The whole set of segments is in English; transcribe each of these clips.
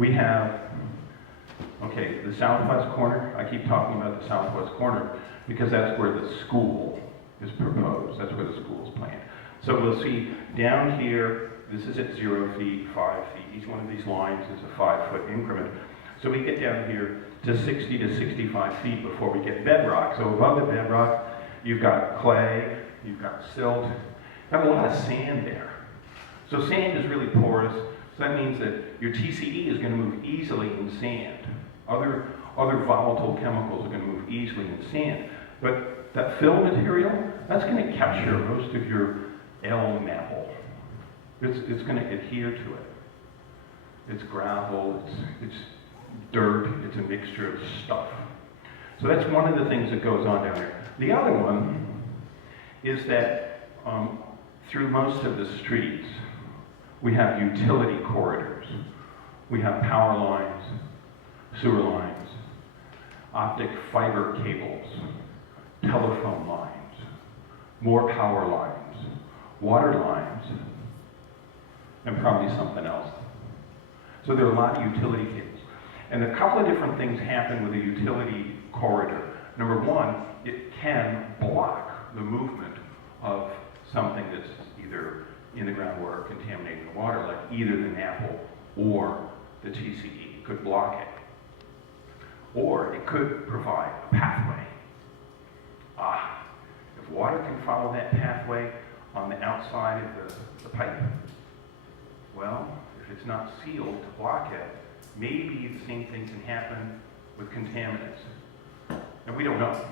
We have, okay, the southwest corner. I keep talking about the southwest corner because that's where the school is proposed. That's where the school is planned. So we'll see down here, this is at 0 feet, 5 feet. Each one of these lines is a 5-foot increment. So we get down here to 60 to 65 feet before we get bedrock. So above the bedrock, you've got clay, you've got silt, you have a lot of sand there. So sand is really porous, so that means that your TCE is going to move easily in sand. Other volatile chemicals are going to move easily in sand. But that fill material, that's going to capture most of your L-metal. It's going to adhere to it. It's gravel, it's dirt, it's a mixture of stuff. So that's one of the things that goes on down there. The other one is that through most of the streets, we have utility corridors. We have power lines, sewer lines, optic fiber cables, telephone lines, more power lines, water lines, and probably something else. So there are a lot of utility cables. And a couple of different things happen with a utility corridor. Number one, it can block the movement of something that's either in the groundwater or contaminating the water, like either the NAPL or the TCE. It could block it. Or it could provide a pathway. If water can follow that pathway on the outside of the pipe, well, if it's not sealed to block it, maybe the same thing can happen with contaminants. And we don't know.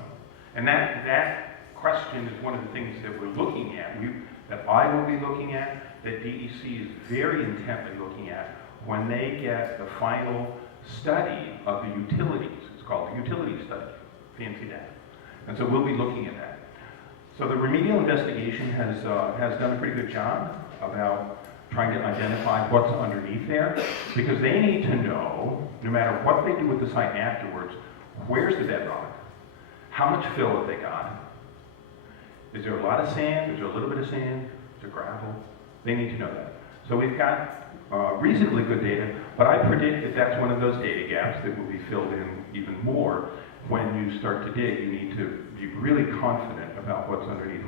And that question is one of the things that we're looking at, that I will be looking at, that DEC is very intently looking at when they get the final study of the utilities. It's called the utility study. Fancy that. And so we'll be looking at that. So the remedial investigation has done a pretty good job about trying to identify what's underneath there, because they need to know, no matter what they do with the site afterwards, where's the bedrock? How much fill have they got? Is there a lot of sand? Is there a little bit of sand? Is there gravel? They need to know that. So we've got reasonably good data, but I predict that that's one of those data gaps that will be filled in even more when you start to dig. You need to be really confident about what's underneath.